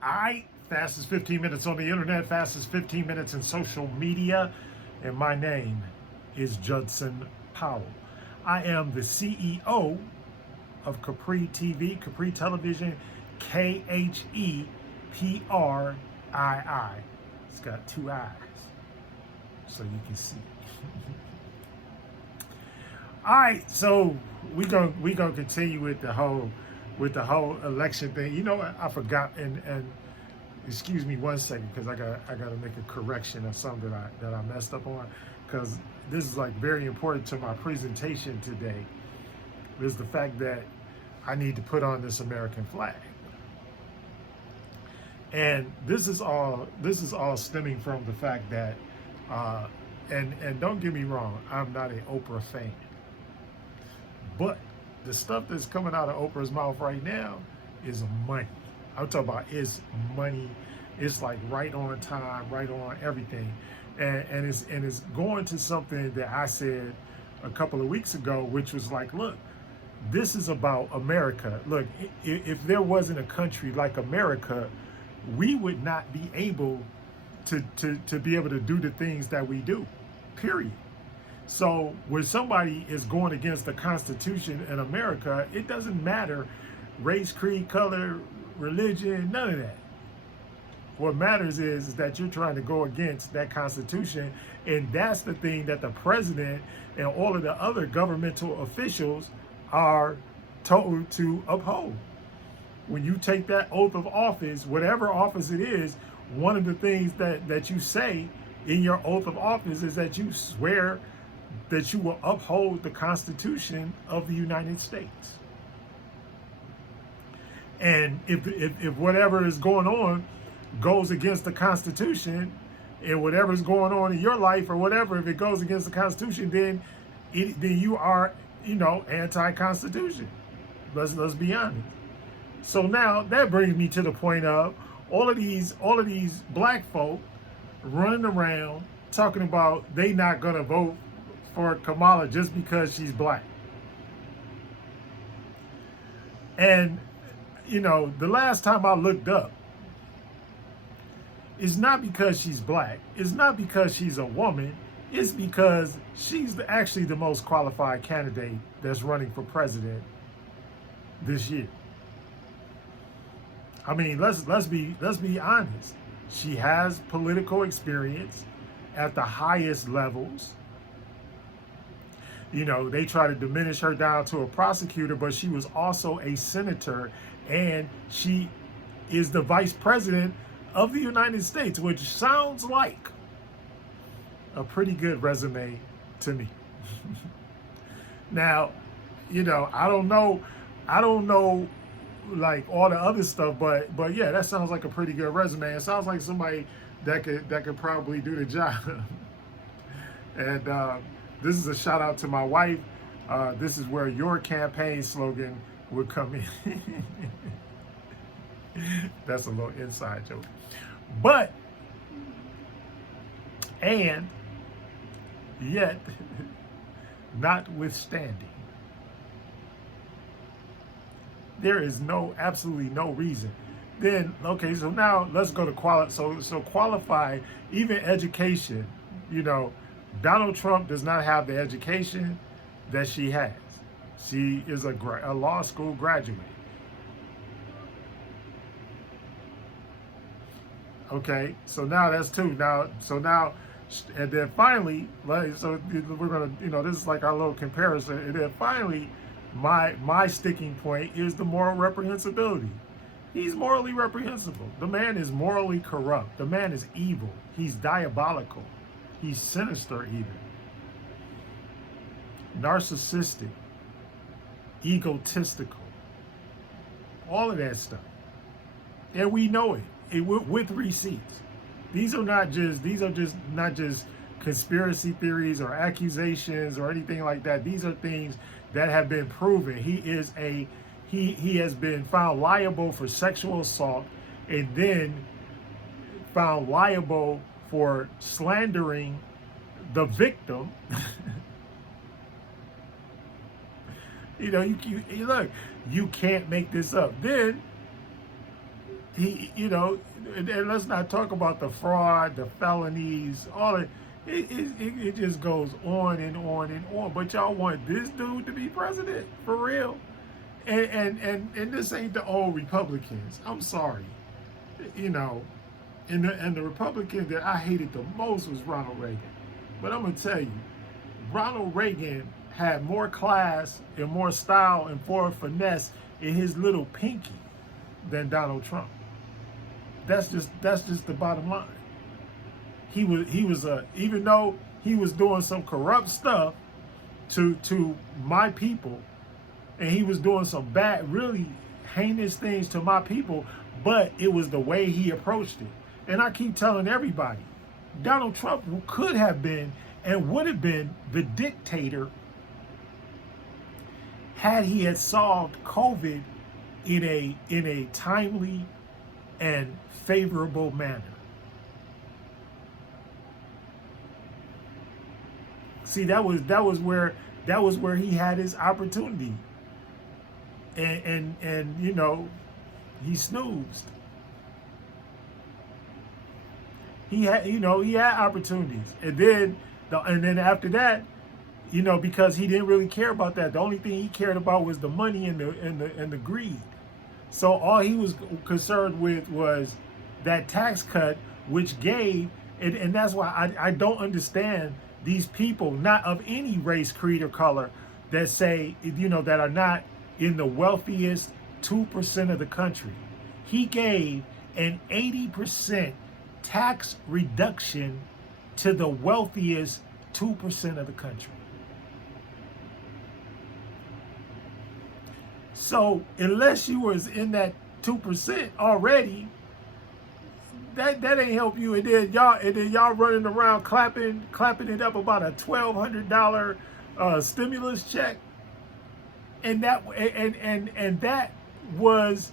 Fastest 15 minutes on the internet, fastest 15 minutes in social media. And my name is Judson Powell. I am the CEO of Capri TV, Capri Television, KHEPRII. It's got two eyes, so you can see. All right, so we gonna continue with the whole election thing. You know what? I forgot, and excuse me 1 second, because I gotta make a correction of something that I messed up on, because this is like very important to my presentation today. Is the fact that I need to put on this American flag, and this is all stemming from the fact that, and don't get me wrong, I'm not an Oprah fan. But the stuff that's coming out of Oprah's mouth right now is money. I'm talking about it's money. It's like right on time, right on everything. And it's going to something that I said a couple of weeks ago, which was like, look, this is about America. Look, if there wasn't a country like America, we would not be able to be able to do the things that we do, period. So when somebody is going against the Constitution in America, it doesn't matter race, creed, color, religion, none of that. What matters is that you're trying to go against that Constitution, and that's the thing that the president and all of the other governmental officials are told to uphold. When you take that oath of office, whatever office it is, one of the things that you say in your oath of office is that you swear that you will uphold the Constitution of the United States. And if whatever is going on goes against the Constitution, and whatever is going on in your life or whatever, if it goes against the Constitution, then you are, anti-Constitution. Let's be honest. So now that brings me to the point of all of these black folk running around talking about they not gonna vote for Kamala just because she's black. And the last time I looked up, it's not because she's black, it's not because she's a woman, it's because she's actually the most qualified candidate that's running for president this year. I mean, let's be honest. She has political experience at the highest levels. They try to diminish her down to a prosecutor, but she was also a senator, and she is the vice president of the United States, which sounds like a pretty good resume to me. Now, I don't know like all the other stuff, but yeah, that sounds like a pretty good resume. It sounds like somebody that could probably do the job. And this is a shout out to my wife. This is where your campaign slogan would come in. That's a little inside joke. But, and yet, notwithstanding, there is absolutely no reason. Then, okay, so now let's go to qualify, even education, Donald Trump does not have the education that she has. She is a law school graduate. Okay, so now that's two. And then finally, so we're gonna, this is like our little comparison. And then finally, my sticking point is the moral reprehensibility. He's morally reprehensible. The man is morally corrupt. The man is evil. He's diabolical. He's sinister even. Narcissistic. Egotistical. All of that stuff. And we know it with receipts. These are just not just conspiracy theories or accusations or anything like that. These are things that have been proven. He has been found liable for sexual assault, and then found liable for slandering the victim. You look, you can't make this up. Then and let's not talk about the fraud, the felonies, all it. It just goes on and on and on. But y'all want this dude to be president for real? And this ain't the old Republicans. I'm sorry, and the Republican that I hated the most was Ronald Reagan. But I'm gonna tell you, Ronald Reagan had more class and more style and more finesse in his little pinky than Donald Trump. That's just the bottom line. He was even though he was doing some corrupt stuff to my people, and he was doing some bad, really heinous things to my people, but it was the way he approached it. And I keep telling everybody, Donald Trump could have been and would have been the dictator had he had solved COVID in a timely and favorable manner. See, that was where he had his opportunity, and he snoozed. He had opportunities, and then after that, because he didn't really care about that. The only thing he cared about was the money and the greed. So all he was concerned with was that tax cut, which gave, and that's why I don't understand these people, not of any race, creed, or color, that say, that are not in the wealthiest 2% of the country. He gave an 80% tax reduction to the wealthiest 2% of the country. So unless you was in that 2% already, that ain't help you. And then y'all running around clapping it up about a $1,200 stimulus check, and that was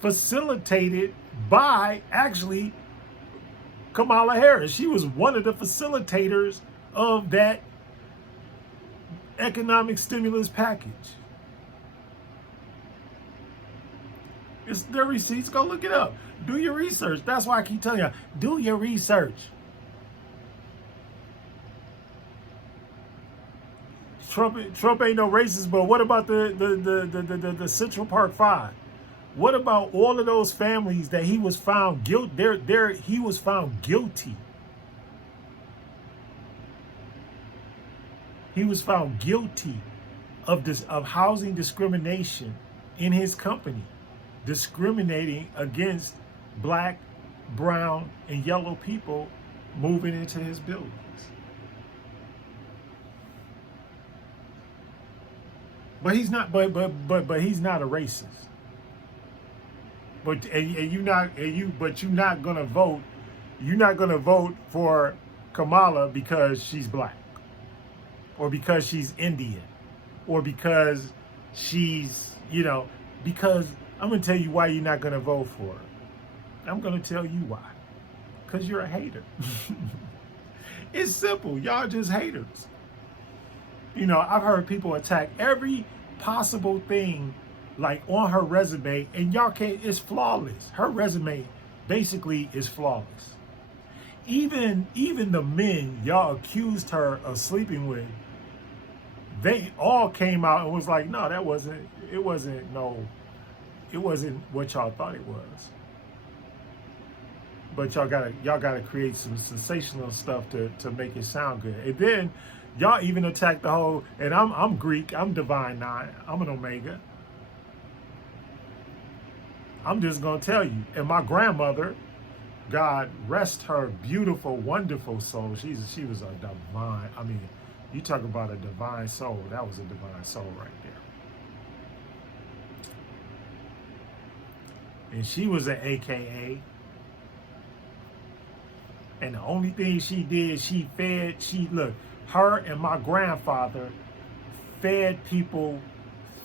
facilitated by actually Kamala Harris. She was one of the facilitators of that economic stimulus package. It's their receipts. Go look it up. Do your research. That's why I keep telling you, do your research. Trump ain't no racist, but what about the Central Park Five? What about all of those families that he was found guilty? He was found guilty. He was found guilty of housing discrimination in his company, discriminating against black, brown, and yellow people moving into his buildings. But he's not. But he's not a racist. But you're not gonna vote. You're not gonna vote for Kamala because she's black, or because she's Indian, or because she's because I'm gonna tell you why you're not gonna vote for her. I'm gonna tell you why. Because you're a hater. It's simple. Y'all just haters. I've heard people attack every possible thing like on her resume, and y'all can't, it's flawless. Her resume basically is flawless. Even the men y'all accused her of sleeping with, they all came out and was like, no, it wasn't what y'all thought it was. But y'all gotta create some sensational stuff to make it sound good. And then y'all even attacked the whole, and I'm Greek, I'm Divine Nine, I'm an Omega. I'm just gonna tell you, and my grandmother, God rest her beautiful, wonderful soul. She was a divine. I mean, you talk about a divine soul. That was a divine soul right there. And she was an AKA. And the only thing she did, her and my grandfather fed people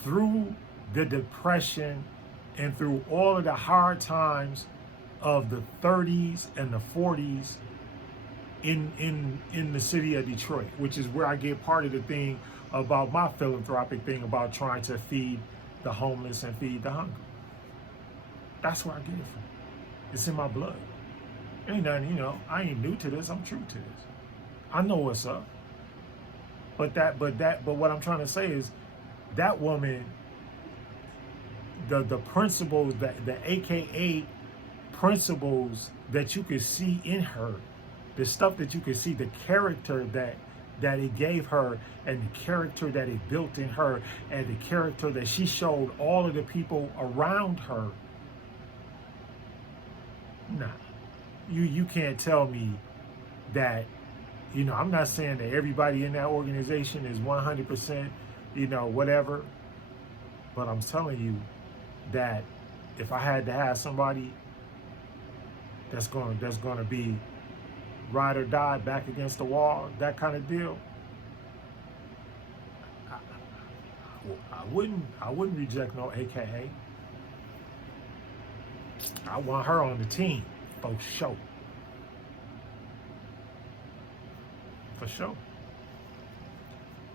through the Depression and through all of the hard times of the 30s and the 40s in the city of Detroit, which is where I get part of the thing about my philanthropic thing about trying to feed the homeless and feed the hungry. That's where I get it from. It's in my blood. Ain't nothing, I ain't new to this. I'm true to this. I know what's up. But what I'm trying to say is that woman, the principles, the AKA principles that you could see in her, the stuff that you could see, the character that it gave her, and the character that it built in her, and the character that she showed all of the people around her. Nah, you can't tell me that, I'm not saying that everybody in that organization is 100%, whatever, but I'm telling you that if I had to have somebody that's going to be ride or die, back against the wall, that kind of deal, I wouldn't reject no AKA. I want her on the team, for sure. For sure.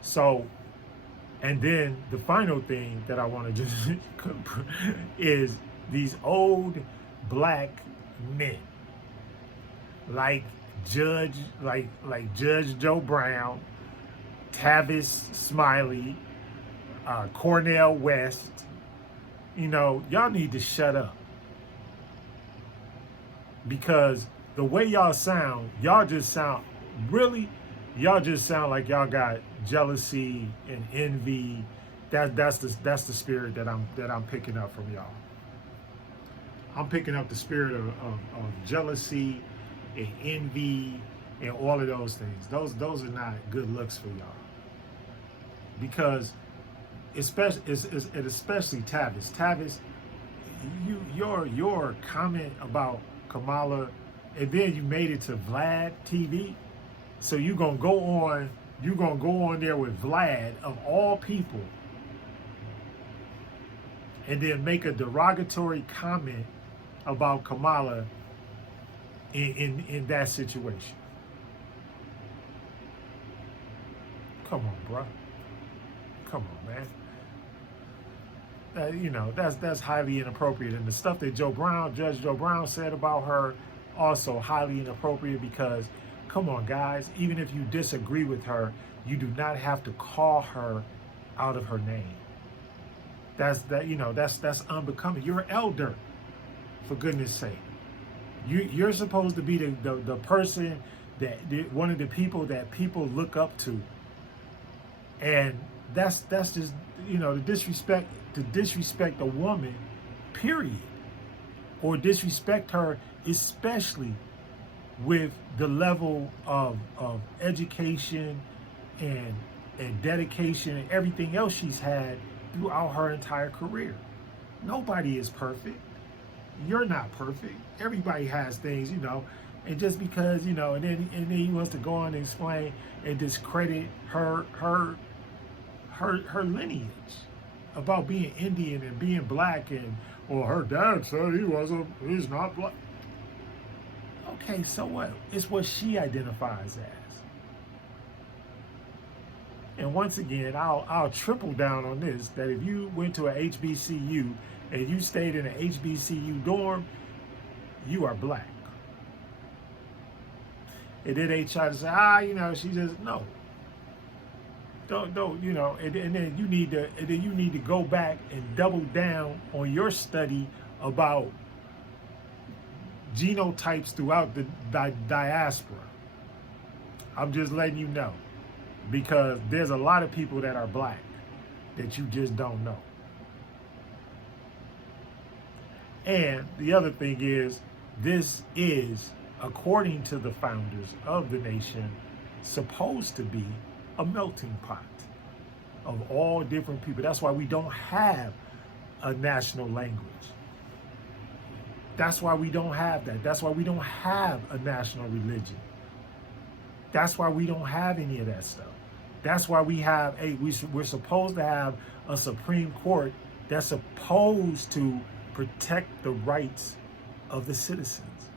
So, and then the final thing that I want to just is these old black men, like Judge Joe Brown, Tavis Smiley, Cornel West. Y'all need to shut up, because the way y'all just sound like y'all got jealousy and envy. That's the spirit that I'm picking up from y'all. I'm picking up the spirit of jealousy and envy and all of those things. Those are not good looks for y'all. Because especially Tavis. Tavis, your comment about Kamala, and then you made it to Vlad TV. So you're gonna go on there with Vlad of all people, and then make a derogatory comment about Kamala in that situation. Come on, bro. Come on, man. That's highly inappropriate, and the stuff that Judge Joe Brown said about her, also highly inappropriate, because come on, guys, even if you disagree with her, you do not have to call her out of her name. That's unbecoming. You're an elder, for goodness sake. You're supposed to be the person one of the people that people look up to, and that's just to disrespect a woman, period, or disrespect her, especially with the level of education and dedication and everything else she's had throughout her entire career. Nobody is perfect. You're not perfect. Everybody has things, and just because, and then he wants to go on and explain and discredit her lineage about being Indian and being black, or her dad said he's not black. Okay, so what? It's what she identifies as. And once again, I'll triple down on this, that if you went to a HBCU and you stayed in an HBCU dorm, you are black. And then they try to say, she just, no. Don't, and then you need to go back and double down on your study about genotypes throughout the diaspora. I'm just letting you know, because there's a lot of people that are black that you just don't know. And the other thing is, this is, according to the founders of the nation, supposed to be a melting pot of all different people. That's why we don't have a national language. That's why we don't have that. That's why we don't have a national religion. That's why we don't have any of that stuff. That's why we're supposed to have a Supreme Court that's supposed to protect the rights of the citizens.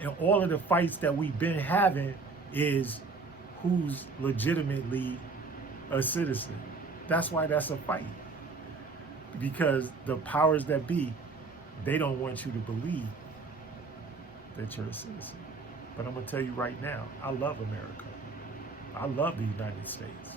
And all of the fights that we've been having is who's legitimately a citizen. That's why that's a fight. Because the powers that be They don't want you to believe that you're a citizen. But I'm going to tell you right now, I love America. I love the United States.